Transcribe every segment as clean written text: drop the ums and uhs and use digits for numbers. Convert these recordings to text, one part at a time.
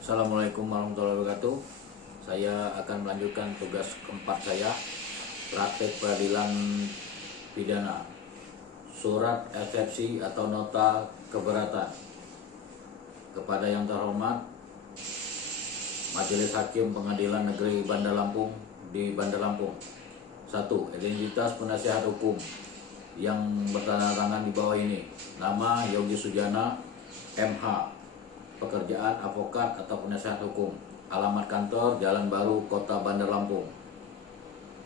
Assalamualaikum warahmatullahi wabarakatuh. Saya akan melanjutkan tugas keempat saya, praktek peradilan pidana. Surat eksepsi atau nota keberatan. Kepada yang terhormat Majelis Hakim Pengadilan Negeri Bandar Lampung di Bandar Lampung. 1. Identitas penasihat hukum yang bertanda tangan di bawah ini. Nama Yogi Sujana, MH. Pekerjaan advokat atau penasihat hukum. Alamat kantor Jalan Baru, Kota Bandar Lampung.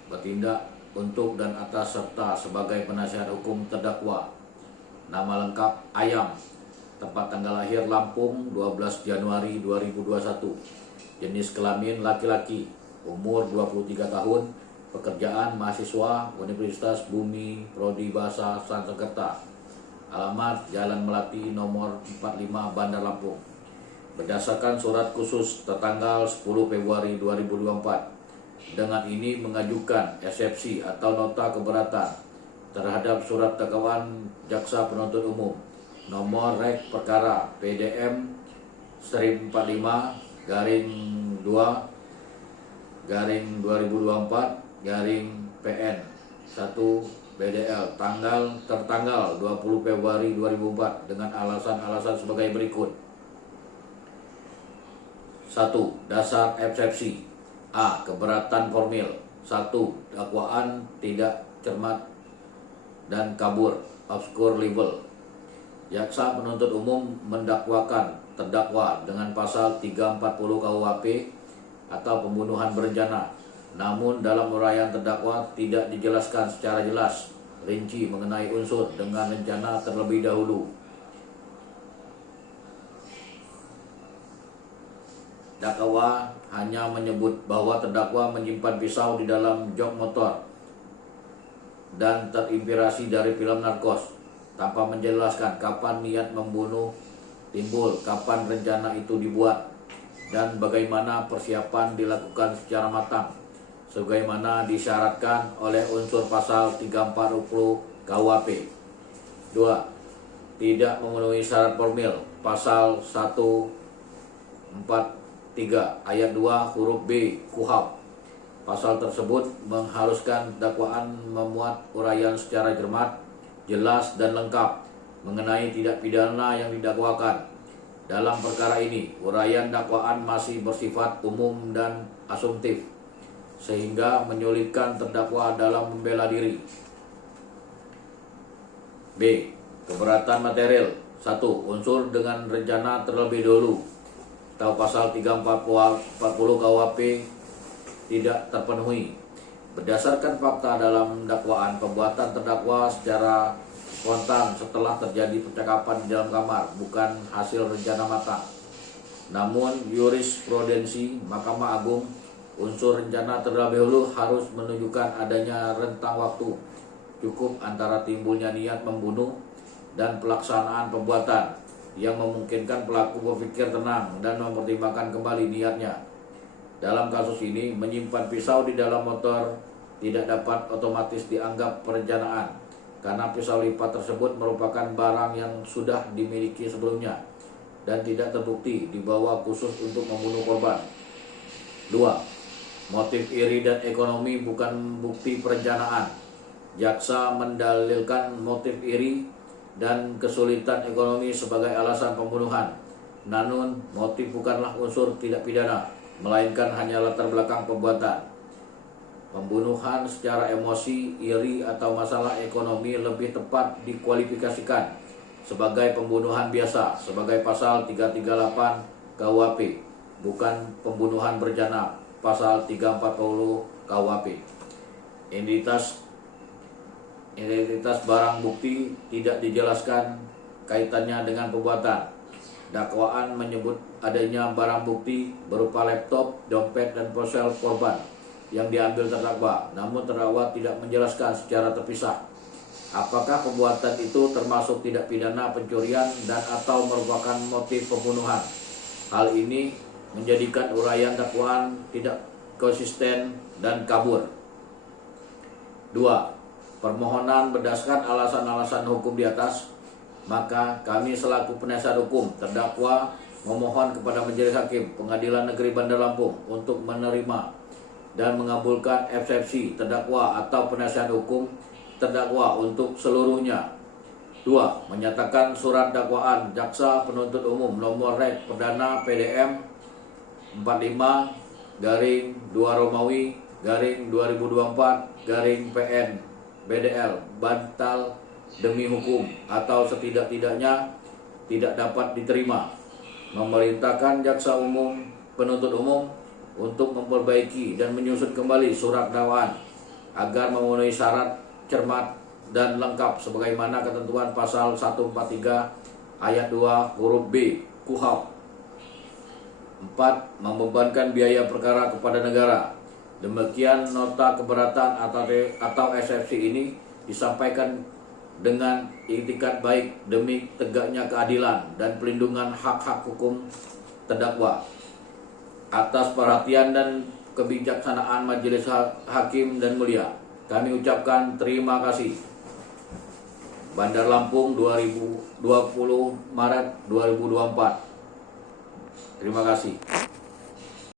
Bertindak untuk dan atas serta sebagai penasihat hukum terdakwa. Nama lengkap Ayam. Tempat tanggal lahir Lampung 12 Januari 2021. Jenis kelamin laki-laki. Umur 23 tahun. Pekerjaan mahasiswa Universitas Bumi Prodi Bahasa Sanskerta. Alamat Jalan Melati nomor 45 Bandar Lampung. Berdasarkan surat khusus tertanggal 10 Februari 2024, dengan ini mengajukan eksepsi atau nota keberatan terhadap surat dakwaan Jaksa Penuntut Umum nomor rek perkara PDM 1045 garing 2 garing 2024 garing PN 1 BDL tertanggal 20 Februari 2004 dengan alasan-alasan sebagai berikut. 1. Dasar eksepsi. A. Keberatan formil. 1. Dakwaan tidak cermat dan kabur, obscure libel. Jaksa penuntut umum mendakwakan terdakwa dengan pasal 340 KUHP atau pembunuhan berencana. Namun dalam uraian terdakwa tidak dijelaskan secara jelas rinci mengenai unsur dengan rencana terlebih dahulu. Dakwa hanya menyebut bahwa terdakwa menyimpan pisau di dalam jok motor dan terinspirasi dari film narkos, tanpa menjelaskan kapan niat membunuh timbul, kapan rencana itu dibuat, dan bagaimana persiapan dilakukan secara matang, sebagaimana disyaratkan oleh unsur pasal 340 KUHP. 2. Tidak memenuhi syarat formil pasal 143 ayat 2 huruf B KUHP. Pasal tersebut mengharuskan dakwaan memuat uraian secara cermat, jelas dan lengkap mengenai tindak pidana yang didakwakan. Dalam perkara ini, uraian dakwaan masih bersifat umum dan asumtif, sehingga menyulitkan terdakwa dalam membela diri. B. Keberatan material. 1. Unsur dengan rencana terlebih dahulu atau pasal 340 KUHP tidak terpenuhi. Berdasarkan fakta dalam dakwaan, pembuatan terdakwa secara spontan setelah terjadi percakapan di dalam kamar, bukan hasil rencana matang. Namun jurisprudensi Mahkamah Agung, unsur rencana terlebih dahulu harus menunjukkan adanya rentang waktu cukup antara timbulnya niat membunuh dan pelaksanaan pembuatan yang memungkinkan pelaku berpikir tenang dan mempertimbangkan kembali niatnya. Dalam kasus ini, menyimpan pisau di dalam motor tidak dapat otomatis dianggap perencanaan, karena pisau lipat tersebut merupakan barang yang sudah dimiliki sebelumnya dan tidak terbukti dibawa khusus untuk membunuh korban. 2. Motif iri dan ekonomi bukan bukti perencanaan. Jaksa mendalilkan motif iri dan kesulitan ekonomi sebagai alasan pembunuhan. Namun, motif bukanlah unsur tidak pidana, melainkan hanya latar belakang pembuatan. Pembunuhan secara emosi, iri, atau masalah ekonomi lebih tepat dikualifikasikan sebagai pembunuhan biasa, sebagai pasal 338 KUHP, bukan pembunuhan berencana, pasal 340 KUHP. Identitas barang bukti tidak dijelaskan kaitannya dengan pembuatan. Dakwaan menyebut adanya barang bukti berupa laptop, dompet, dan ponsel korban yang diambil terdakwa. Namun terdakwa tidak menjelaskan secara terpisah apakah pembuatan itu termasuk tindak pidana pencurian dan atau merupakan motif pembunuhan. Hal ini menjadikan uraian dakwaan tidak konsisten dan kabur. 2. Permohonan berdasarkan alasan-alasan hukum di atas, maka kami selaku penasihat hukum terdakwa memohon kepada Majelis Hakim Pengadilan Negeri Bandar Lampung untuk menerima dan mengabulkan eksepsi terdakwa atau penasihat hukum terdakwa untuk seluruhnya. 2. Menyatakan surat dakwaan Jaksa Penuntut Umum nomor Rek Perdana PDM 45/2 Romawi /2024/PN BDL batal demi hukum atau setidak-tidaknya tidak dapat diterima. Memerintahkan Jaksa Penuntut Umum untuk memperbaiki dan menyusun kembali surat dakwaan agar memenuhi syarat cermat dan lengkap sebagaimana ketentuan pasal 143 ayat 2 huruf B KUHP. 4. Membebankan biaya perkara kepada negara. Demikian nota keberatan atau eksepsi ini disampaikan dengan itikat baik demi tegaknya keadilan dan pelindungan hak-hak hukum terdakwa. Atas perhatian dan kebijaksanaan Majelis Hakim dan Mulia, kami ucapkan terima kasih. Bandar Lampung 2020 Maret 2024. Terima kasih.